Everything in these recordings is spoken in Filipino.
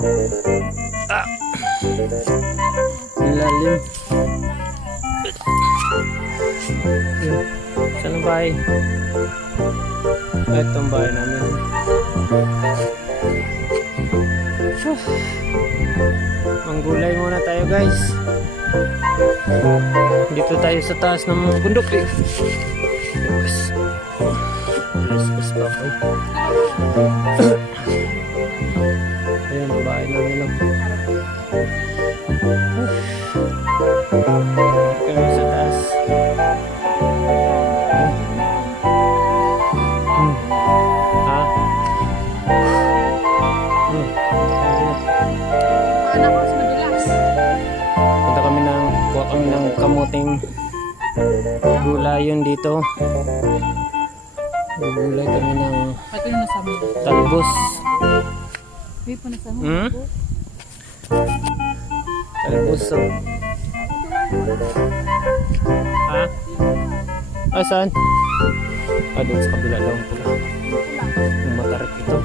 Ah. Lalim. Saan ang bahay? Ito ang bahay namin. Manggulay muna tayo guys. Dito tayo sa taas ng bundok eh. Alas pa ako eh. Ayan ang bahay namin no. Kami sa taas. Punta kami ng kuha kami ng kamuting gulayon dito. Gulay kami ng talbos. Talbos so. Ha? Ah, saan? Ah, doon sa kabila daw pula. Yung matarik ito.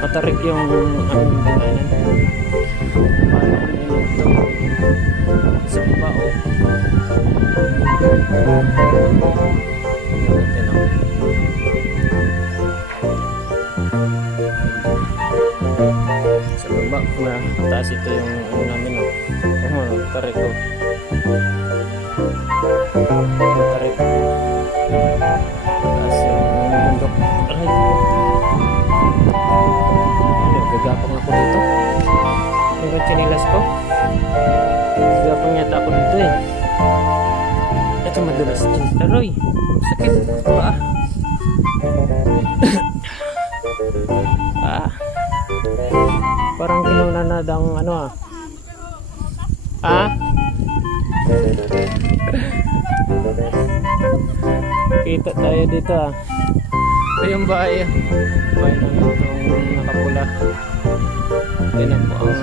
Matarik yung aming binanan. Paano kami ito? Sa baba o. Sa baba na taas ito yung ano namin o. Matarik o. Matarik. Taas yung bundok. Aray. Gagapang ako dito. Yung chinilas ko. Gagapang yata ako dito eh. Ito madulas din. Taroy. Sakit. Paa. Parang kinunanadang ano ah. Ah? Kita tayo dito ah. Ito yung bahay. Bahay namin itong nakapula. Ito na po ang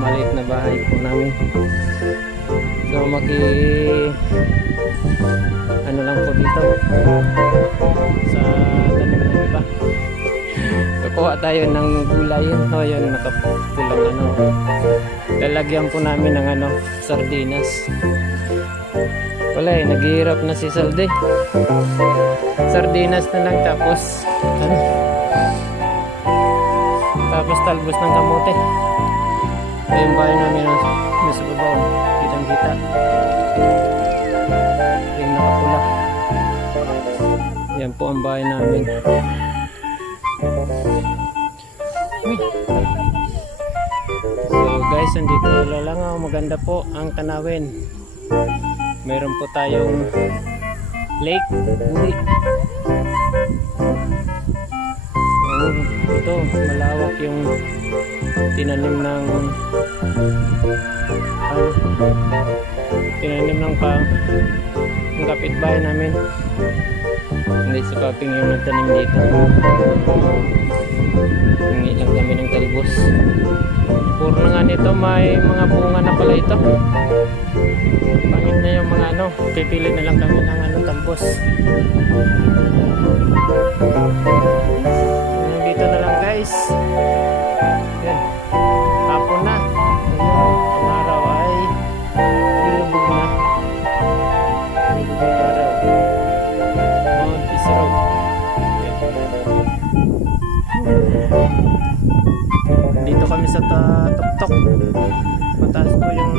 maliit na bahay po namin. So ano lang po dito sa tanim ng iba. Kukuha tayo ng gulay. O yun, nakapulang ano. Lalagyan po namin ng ano, sardinas. Wala eh, naghihirap na si Salde. Sardinas na lang tapos ano, tapos talbos ng kamote. Ito yung bahay namin nasa babaw. Kitang kita. Yung nakapula. Yan po ang bahay namin. So guys, andito lang maganda po ang tanawin. Meron po tayong lake. Ito malawak yung tinanim ng kapitbahay namin. Hindi sa kaping yung nagtanim dito. Hingi lang kami ng talbos. Puro na nga nito, may mga bunga na pala ito. Pangit na yung mga ano, pipili na lang kami ng ano, talbos. Dito na lang guys. Yan. Hapon na. Ang araw ay ilubog na. Ilubog ang araw. Mount Isro. Dito kami sa tuktok. Mataas po yung